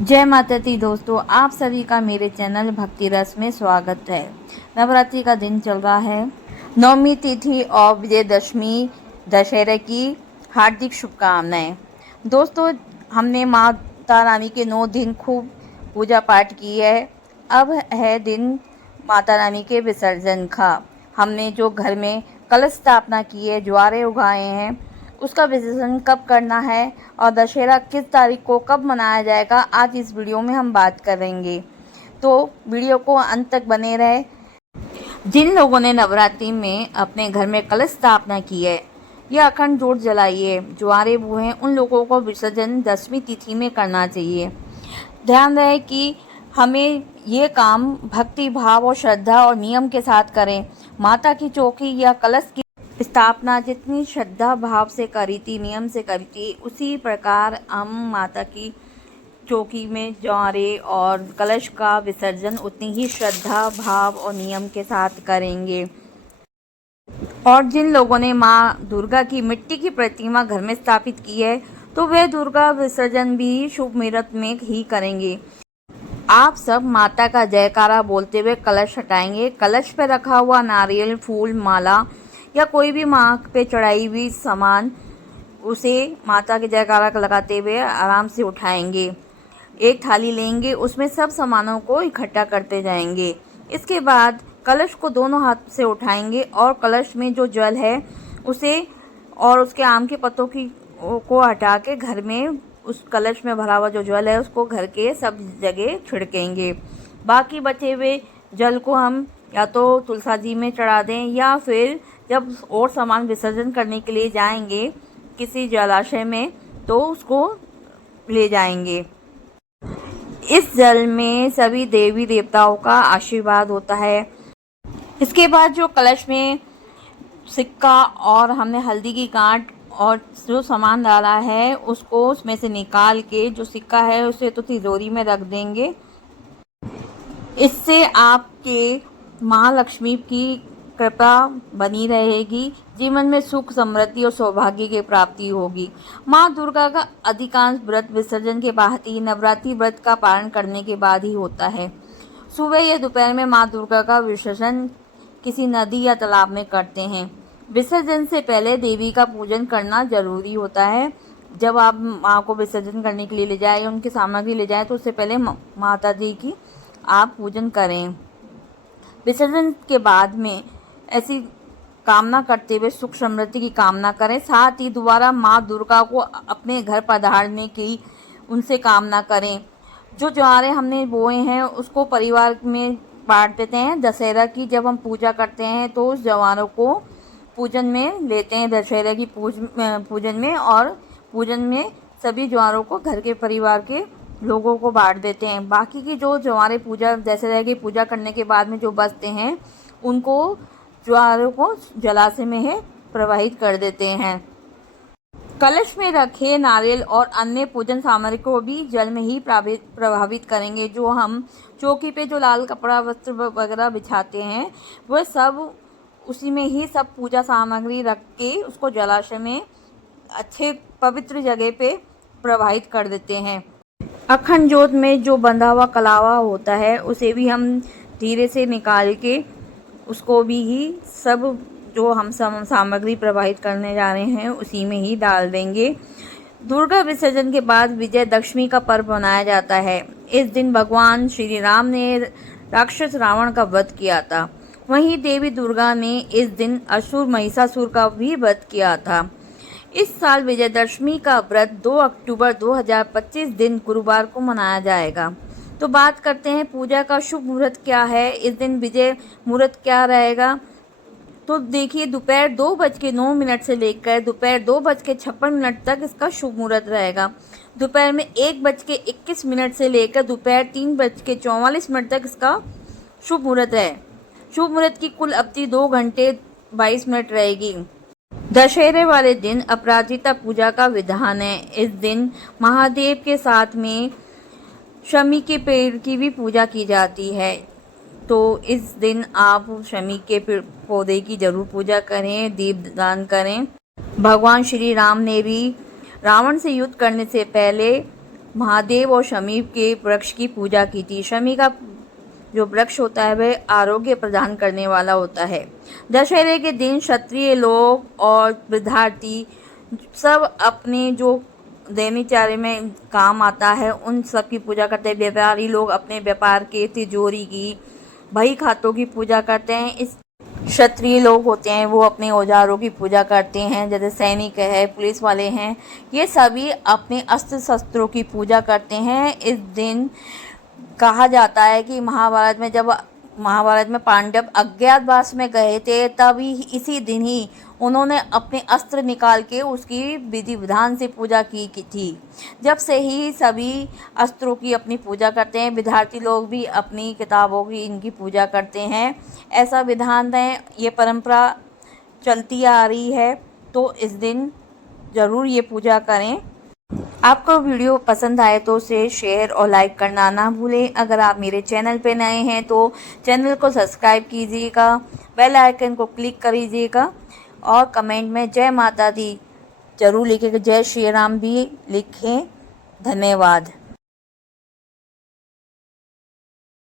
जय माता दी दोस्तों, आप सभी का मेरे चैनल भक्ति रस में स्वागत है। नवरात्रि का दिन चल रहा है। नवमी तिथि और विजयदशमी दशहरे की हार्दिक शुभकामनाएं। दोस्तों, हमने माता रानी के 9 दिन खूब पूजा पाठ की है। अब है दिन माता रानी के विसर्जन का। हमने जो घर में कलश स्थापना की है, ज्वारे उगाए हैं, उसका विसर्जन कब करना है और दशहरा किस तारीख को कब मनाया जाएगा, आज इस वीडियो में हम बात करेंगे। तो वीडियो को अंत तक बने रहे। जिन लोगों ने नवरात्रि में अपने घर में कलश स्थापना की है या अखंड जोत जलाई है, ज्वारे बुए हैं, उन लोगों को विसर्जन 10वीं तिथि में करना चाहिए। ध्यान रहे कि हमें ये काम भक्ति भाव और श्रद्धा और नियम के साथ करें। माता की चौकी या कलश की स्थापना जितनी श्रद्धा भाव से करी थी, नियम से करी थी, उसी प्रकार हम माता की चौकी में ज्वारे और कलश का विसर्जन उतनी ही श्रद्धा भाव और नियम के साथ करेंगे। और जिन लोगों ने माँ दुर्गा की मिट्टी की प्रतिमा घर में स्थापित की है, तो वे दुर्गा विसर्जन भी शुभ मुहूर्त में ही करेंगे। आप सब माता का जयकारा बोलते हुए कलश हटाएंगे। कलश पे रखा हुआ नारियल, फूल, माला या कोई भी माँ पे चढ़ाई हुई सामान, उसे माता के जयकारा लगाते हुए आराम से उठाएंगे। एक थाली लेंगे, उसमें सब सामानों को इकट्ठा करते जाएंगे। इसके बाद कलश को दोनों हाथ से उठाएंगे और कलश में जो जल है उसे और उसके आम के पत्तों को हटा के घर में उस कलश में भरा हुआ जो जल है उसको घर के सब जगह छिड़केंगे। बाकी बचे हुए जल को हम या तो तुलसा जी में चढ़ा दें या फिर जब और सामान विसर्जन करने के लिए जाएंगे किसी जलाशय में, तो उसको ले जाएंगे। इस जल में सभी देवी देवताओं का आशीर्वाद होता है। इसके बाद जो कलश में सिक्का और हमने हल्दी की गांठ और जो सामान डाला है उसको उसमें से निकाल के जो सिक्का है उसे तो तिजोरी में रख देंगे। इससे आपके महालक्ष्मी की कृपा बनी रहेगी, जीवन में सुख समृद्धि और सौभाग्य की प्राप्ति होगी। माँ दुर्गा का अधिकांश व्रत विसर्जन के बाद ही, नवरात्रि व्रत का पालन करने के बाद ही होता है। सुबह या दोपहर में माँ दुर्गा का विसर्जन किसी नदी या तालाब में करते हैं। विसर्जन से पहले देवी का पूजन करना जरूरी होता है। जब आप माँ को विसर्जन करने के लिए ले जाए, उनकी सामग्री ले जाए, तो उससे पहले माता जी की आप पूजन करें। विसर्जन के बाद में ऐसी कामना करते हुए सुख समृद्धि की कामना करें। साथ ही दोबारा माँ दुर्गा को अपने घर पधारने की उनसे कामना करें। जो ज्वारे हमने बोए हैं उसको परिवार में बांट देते हैं। दशहरा की जब हम पूजा करते हैं तो उस ज्वारों को पूजन में लेते हैं, दशहरा की पूजन में, और पूजन में सभी ज्वारों को घर के परिवार के लोगों को बांट देते हैं। बाकी की जो ज्वारे पूजा दशहरा की पूजा करने के बाद में जो बचते हैं उनको ज्वारों को जलाशय में है प्रवाहित कर देते हैं। कलश में रखे नारियल और अन्य पूजन सामग्री को भी जल में ही प्रभावित करेंगे। जो हम चौकी पे जो लाल कपड़ा वस्त्र वगैरह बिछाते हैं वह सब उसी में ही सब पूजा सामग्री रख के उसको जलाशय में अच्छे पवित्र जगह पे प्रवाहित कर देते हैं। अखंड जोत में जो बंधा हुआ कलावा होता है उसे भी हम धीरे से निकाल के उसको भी ही सब जो हम सामग्री प्रवाहित करने जा रहे हैं उसी में ही डाल देंगे। दुर्गा विसर्जन के बाद विजयदशमी का पर्व मनाया जाता है। इस दिन भगवान श्री राम ने राक्षस रावण का वध किया था। वहीं देवी दुर्गा ने इस दिन असुर महिषासुर का भी वध किया था। इस साल विजयदशमी का व्रत 2 अक्टूबर 2025 दिन गुरुवार को मनाया जाएगा। तो बात करते हैं पूजा का शुभ मुहूर्त क्या है, इस दिन विजय मुहूर्त क्या रहेगा। तो देखिए, दोपहर 2:09 से लेकर दोपहर 2:56 तक इसका शुभ मुहूर्त रहेगा। दोपहर में 1:21 से लेकर दोपहर 3:44 तक इसका शुभ मुहूर्त है। शुभ मुहूर्त की कुल अवधि 2 घंटे 22 मिनट रहेगी। दशहरे वाले दिन अपराजिता पूजा का विधान है। इस दिन महादेव के साथ में शमी के पेड़ की भी पूजा की जाती है। तो इस दिन आप शमी के पौधे की जरूर पूजा करें, दीपदान करें। भगवान श्री राम ने भी रावण से युद्ध करने से पहले महादेव और शमी के वृक्ष की पूजा की थी। शमी का जो वृक्ष होता है वह आरोग्य प्रदान करने वाला होता है। दशहरे के दिन क्षत्रिय लोग और विद्यार्थी सब अपने जो दैनिकचार्य में काम आता है उन सब की पूजा करते हैं। व्यापारी लोग अपने व्यापार के तिजोरी की, बही खातों की पूजा करते हैं। इस क्षत्रिय लोग होते हैं वो अपने औजारों की पूजा करते हैं, जैसे सैनिक है, पुलिस वाले हैं, ये सभी अपने अस्त्र शस्त्रों की पूजा करते हैं। इस दिन कहा जाता है कि महाभारत में पांडव अज्ञातवास में गए थे, तभी इसी दिन ही उन्होंने अपने अस्त्र निकाल के उसकी विधि विधान से पूजा की थी। जब से ही सभी अस्त्रों की अपनी पूजा करते हैं। विद्यार्थी लोग भी अपनी किताबों की इनकी पूजा करते हैं। ऐसा विधान है, ये परंपरा चलती आ रही है, तो इस दिन ज़रूर ये पूजा करें। आपको वीडियो पसंद आए तो उसे शेयर और लाइक करना ना भूलें। अगर आप मेरे चैनल पे नए हैं तो चैनल को सब्सक्राइब कीजिएगा, बेल आइकन को क्लिक करिएगा और कमेंट में जय माता दी ज़रूर लिखिएगा, जय श्री राम भी लिखें। धन्यवाद।